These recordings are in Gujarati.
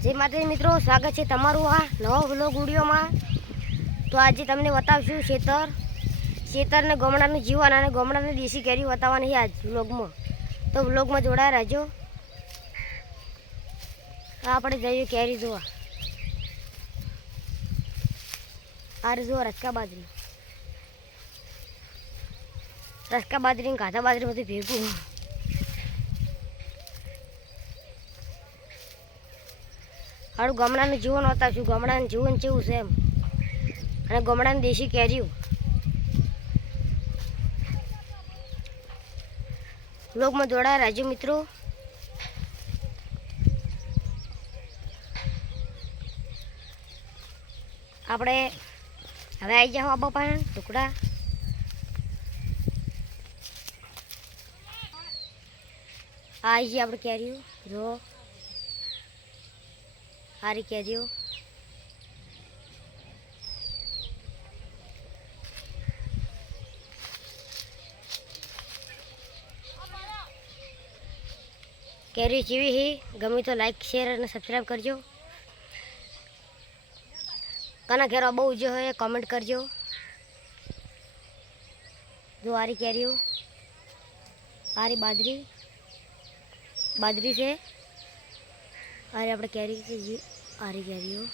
જય માતાજી મિત્રો સ્વાગત છે તમારું આ નવો વ્લોગ વિડીયોમાં. તો આજે તમને બતાવશું ખેતર ખેતરને ગમડાનું જીવન અને ગમડાને દેશી કેરી બતાવવાની આજ વ્લોગમાં તો વ્લોગમાં જોડાયા રહેજો. આપણે જઈએ કેરી જોવા. આ જોવા રચકા બાજરી. રસકા બાજરી કાંધા બાજરી બધું ભેગું. હારું, ગામડાનું જીવન બતાવશું ગામડાનું જીવન કેવું છે એમ. અને ગામડાની દેશી કેરીઓ. લોકમાં જોડાયા રાજ્ય મિત્રો. આપણે હવે આવી જાઓ આ પણ ટુકડા. આ આવી આપણે કેરીઓ. જો. સારી કેરીઓ. કેરી જીવી હી? ગમે તો લાઈક શેર અને સબસ્ક્રાઈબ કરજો. કના ઘેરો બહુ જો હોય કોમેન્ટ કરજો. જો આરી કેરીઓ. આરી બાજરી. બાજરી છે. અરે, આપણે કેરી આરી કેરીઓ.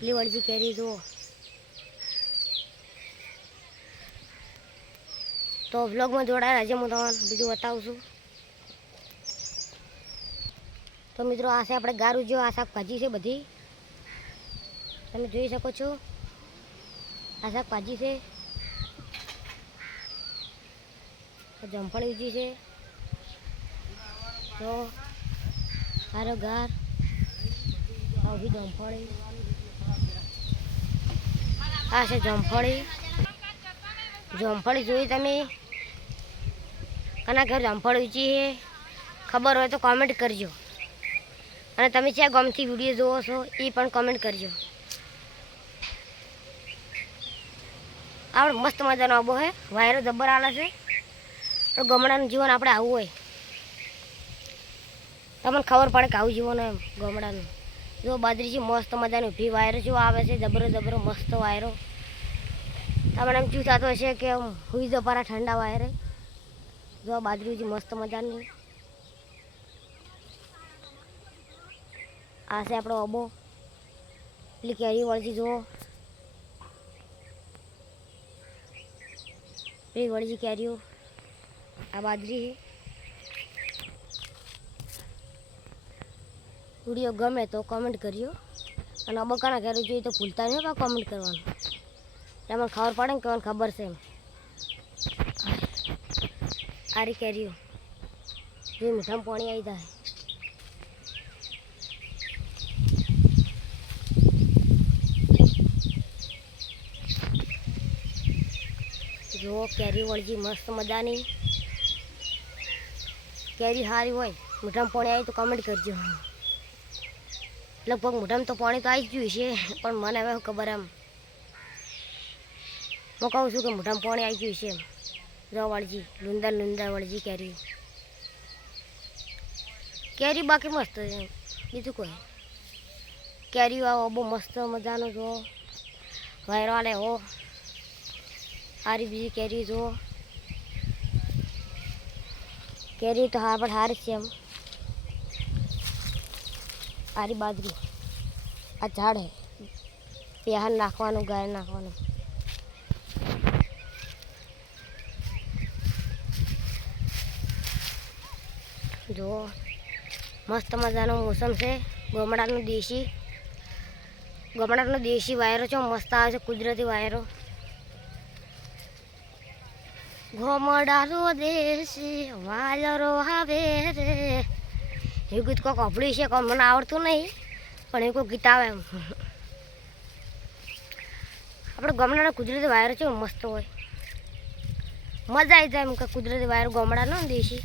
પેલી વળજી કેરી જુઓ. તો વ્લોગમાં જોડાયા આજે હું તમને બીજું બતાવું છું. તો મિત્રો, આ છે આપણે ગારું, જો આ શાકભાજી છે બધી. તમે જોઈ શકો છો. આ શાકભાજી છે. જમફળ ઉજી છે. તો સારો ગાર. આવી જમફળી. આ છે જમફળી. જમફળી જોઈ તમે? કના ઘર જમફળી ઊંચી છે? ખબર હોય તો કોમેન્ટ કરજો. અને તમે ક્યાં ગમથી વીડિયો જોવો છો, એ પણ કોમેન્ટ કરજો. આપણે મસ્ત મજાનો આબો હે. વાયરો જબ્બર આલે છે. ગામડાનું જીવન આપણે આવું હોય. તમને ખબર પડે કે આવું જીવન એમ ગામડાનું. જો બાજરી છે મસ્ત મજાની ઊભી વાયરો જો આવે છે, જબરો જબરો મસ્ત વાયરો. તમને એમ શું થતું હશે કે હુઈ જપારા ઠંડા વાયરે. જો આ બાજરી છે મસ્ત મજાની. આ છે આપણો અબો. પેલી કેરી વળજી જુઓ. પેલી વળજી કેરીઓ. આ બાજરી છે. વીડિયો ગમે તો કોમેન્ટ કરજો અને અબકાના ઘેર જોઈએ તો ભૂલતા નહીં કોમેન્ટ કરવાનું. એટલે મને ખબર પડે ને કે મને ખબર છે એમ. આરી કેરીઓ. જે મીઠામાં પાણી આવી જાય. જુઓ, કેરી વળજી મસ્ત મજાની. કેરી સારી હોય, મીઠામાં પાણી આવી તો કમેન્ટ કરજો. લગભગ મોઢામાં તો પાણી તો આવી ગયું છે, પણ મને હવે ખબર એમ. હું કહું છું કે મોઢામાં પાણી આવી ગયું છે એમ. જો વળજી લુંદર લુંદર વળજી કેરી. કેરી બાકી મસ્ત છે બીજું કોઈ. કેરી આવો, બહુ મસ્ત મજાનો જો. વાયરો આલે હો. સારી બીજી કેરી જુઓ કેરી તો હા, પણ સારી છે એમ. સારી બાજરી. આ ઝાડ પ્યાહન નાખવાનું, ગાય નાખવાનું. જો, મસ્ત મજાનો મોસમ છે. ગમડાનું દેશી, ગમડાનો દેશી વાયરો છે. મસ્ત આવે છે કુદરતી વાયરો. ઘોમડાનો દેશી વાયરો આવે રે. એ ગીત કોઈક અભળ્યું છે કોઈ મને આવડતું નહીં, પણ એ કોઈ ગીત આવે એમ. આપણે ગામડાના કુદરતી વાયરો છે મસ્ત હોય. મજા આવી જાય એમ કે કુદરતી વાયરો ગામડાનો દેશી.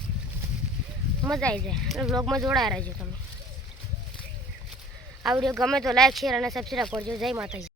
મજા આવી જાય. એટલે બ્લોગમાં જોડાયા રહેજો તમે. આ વીડિયો ગમે તો લાઈક શેર અને સબસ્ક્રાઈબ કરજો. જય માતાજી.